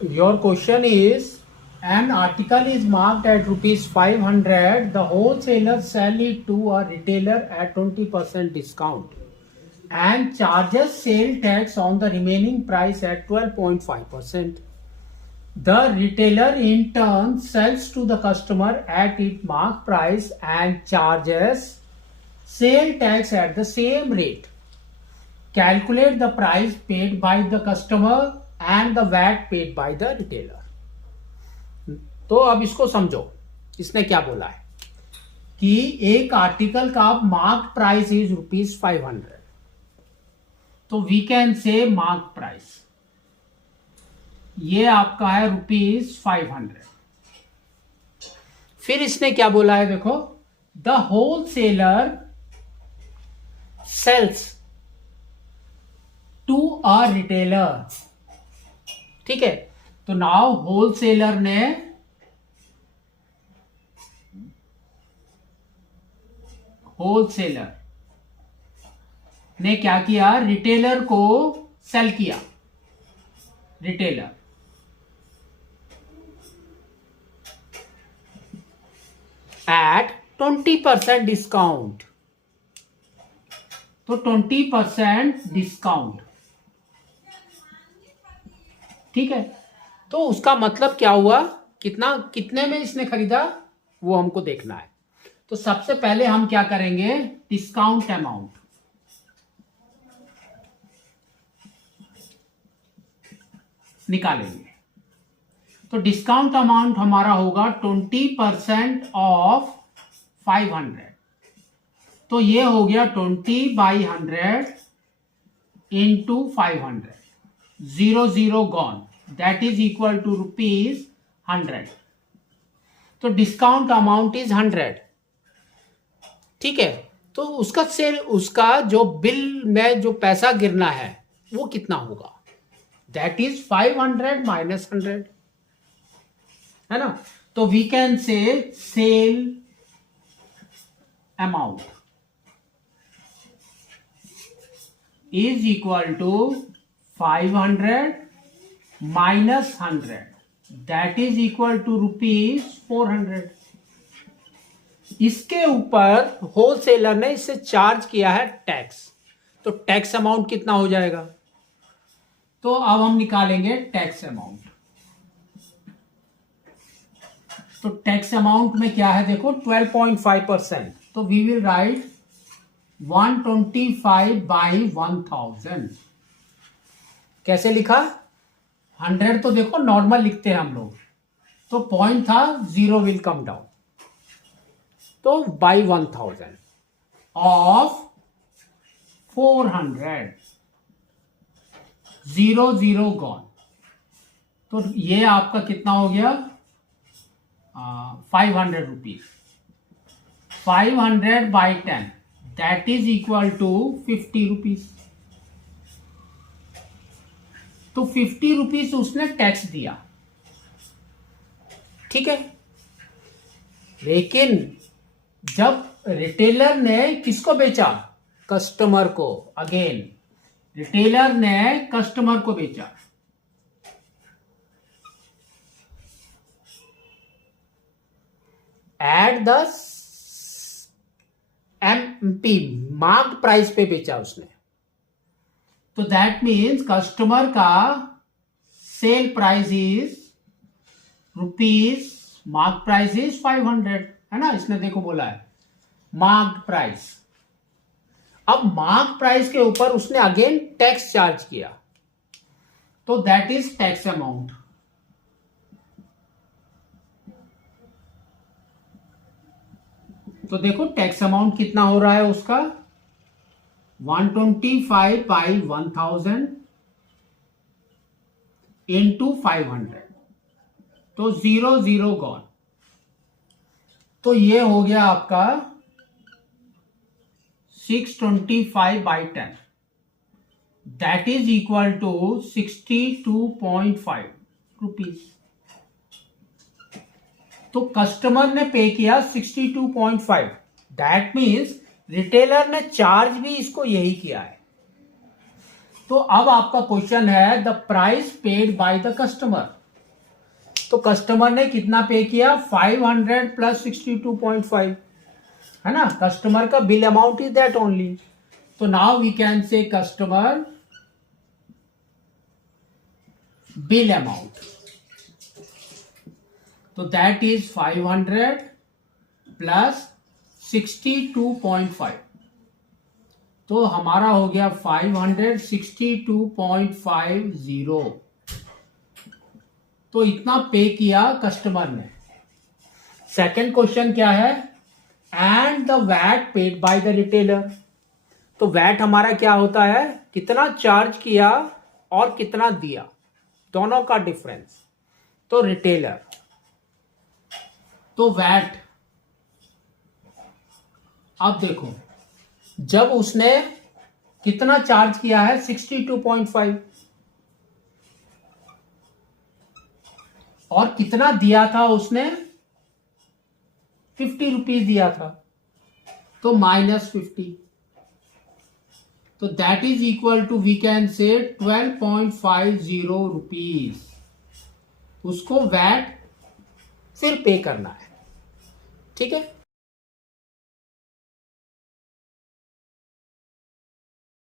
Your question is, an article is marked at rupees 500. The wholesaler sell it to a retailer at 20% discount and charges sale tax on the remaining price at 12.5%. The retailer in turn sells to the customer at its marked price and charges sale tax at the same rate. Calculate the price paid by the customer and the VAT paid by the retailer. तो अब इसको समझो, इसने क्या बोला है कि एक आर्टिकल का मार्क प्राइस इज ₹500. तो we can say mark price ये आपका है ₹500. फिर इसने क्या बोला है, देखो, the wholesaler sells to a retailer. ठीक है, तो नाउ होलसेलर ने क्या किया, रिटेलर को सेल किया. Retailer at 20% discount. तो 20% डिस्काउंट. ठीक है, तो उसका मतलब क्या हुआ, कितने में इसने खरीदा वो हमको देखना है. तो सबसे पहले हम क्या करेंगे, डिस्काउंट अमाउंट निकालेंगे. तो डिस्काउंट अमाउंट हमारा होगा 20% ऑफ 500. तो ये हो गया 20/100 into 500. 0 gone, that is equal to ₹100. तो डिस्काउंट अमाउंट इज 100. ठीक है, तो उसका जो बिल में जो पैसा गिरना है वो कितना होगा, दैट इज 500 माइनस 100, है ना. तो we can say sale amount is equal to 500 minus 100, that is equal to ₹400. इसके ऊपर होलसेलर ने इससे चार्ज किया है टैक्स. तो टैक्स अमाउंट कितना हो जाएगा, तो अब हम निकालेंगे टैक्स अमाउंट. तो टैक्स अमाउंट में क्या है, देखो 12.5%. तो वी विल राइट 125/1000. कैसे लिखा, 100 तो देखो नॉर्मल लिखते हैं हम लोग, तो पॉइंट था, 0 विल कम डाउन. तो बाई 1000 ऑफ 400, 0 गॉन. तो ये आपका कितना हो गया, 500 rupees. 500/10, that is equal to 50 rupees. तो 50 रुपीज उसने टैक्स दिया. ठीक है, लेकिन जब रिटेलर ने किसको बेचा, कस्टमर को. अगेन रिटेलर ने कस्टमर को बेचा. At the MP marked price पे बेचा उसने. तो दैट मीन्स कस्टमर का sale price is mark price is 500, है ना. इसने देखो बोला है मार्क्ड प्राइस. अब मार्क प्राइस के ऊपर उसने अगेन टैक्स चार्ज किया, तो दैट इज टैक्स अमाउंट. तो देखो टैक्स अमाउंट कितना हो रहा है उसका, 125/1000 इंटू 500. तो 0 गॉन. तो ये हो गया आपका 625/10, that is equal to 62.5 rupees. तो कस्टमर ने पे किया 62.5. दैट मीन्स रिटेलर ने चार्ज भी इसको यही किया है. तो अब आपका क्वेश्चन है the price paid by the customer. तो कस्टमर ने कितना पे किया 500 प्लस 62.5 है ना, कस्टमर का bill amount is that only. तो now we can say customer bill amount, तो दैट इज 500 प्लस 62.5. तो हमारा हो गया 562.50. तो इतना पे किया कस्टमर ने. सेकंड क्वेश्चन क्या है, and the VAT paid by the retailer. तो वैट हमारा क्या होता है, कितना चार्ज किया और कितना दिया, दोनों का डिफरेंस. तो रिटेलर, तो वैट, अब देखो जब उसने कितना चार्ज किया है 62.5 और कितना दिया था उसने 50 रुपीज दिया था, तो -50. तो that is equal to we can say 12.50 rupees. उसको वैट फिर पे करना है. ठीक है.